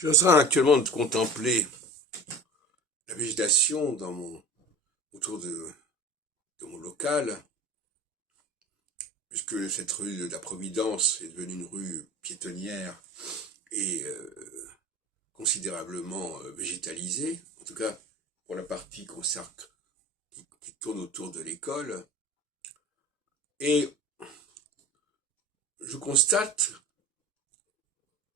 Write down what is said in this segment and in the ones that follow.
Je suis en train actuellement de contempler la végétation autour de mon local, puisque cette rue de la Providence est devenue une rue piétonnière et considérablement végétalisée, en tout cas pour la partie qui tourne autour de l'école. Et je constate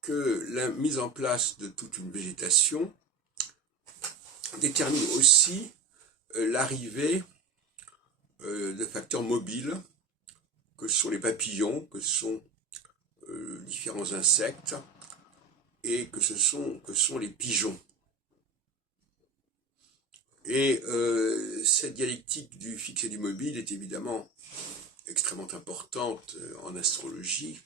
que la mise en place de toute une végétation détermine aussi l'arrivée de facteurs mobiles, que sont les papillons, que sont différents insectes, et que sont les pigeons. Et cette dialectique du fixe et du mobile est évidemment extrêmement importante en astrologie,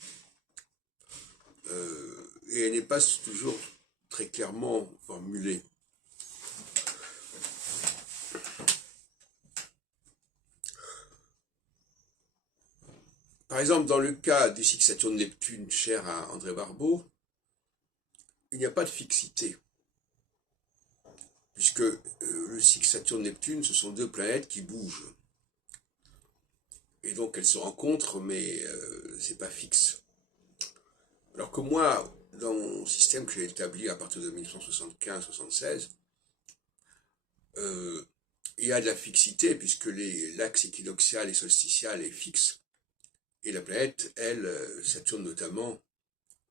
et elle n'est pas toujours très clairement formulée. Par exemple, dans le cas du cycle Saturne-Neptune cher à André Barbeau, il n'y a pas de fixité, puisque le cycle Saturne-Neptune, ce sont deux planètes qui bougent. Et donc elles se rencontrent, mais c'est pas fixe. Alors que moi, dans mon système que j'ai établi à partir de 1975-76, il y a de la fixité, puisque l'axe équinoxial et solsticial est fixe, et la planète, elle, Saturne notamment,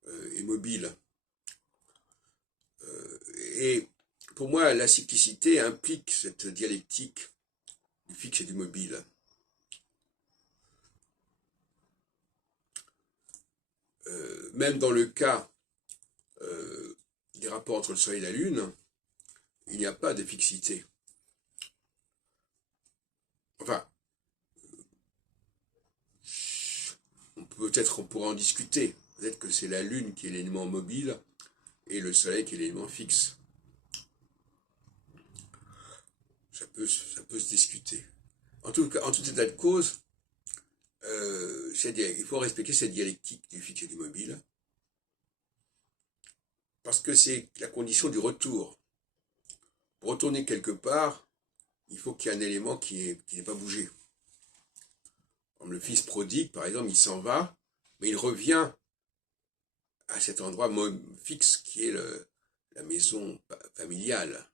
est mobile. Et pour moi, la cyclicité implique cette dialectique du fixe et du mobile. Même dans le cas des rapports entre le Soleil et la Lune, il n'y a pas de fixité. Enfin, peut-être on pourra en discuter. Peut-être que c'est la Lune qui est l'élément mobile et le Soleil qui est l'élément fixe. Ça peut se discuter. En tout état de cause, il faut respecter cette dialectique du fixe et du mobile, parce que c'est la condition du retour. Pour retourner quelque part, il faut qu'il y ait un élément qui n'ait pas bougé. Comme le fils prodigue, par exemple, il s'en va, mais il revient à cet endroit fixe qui est la maison familiale.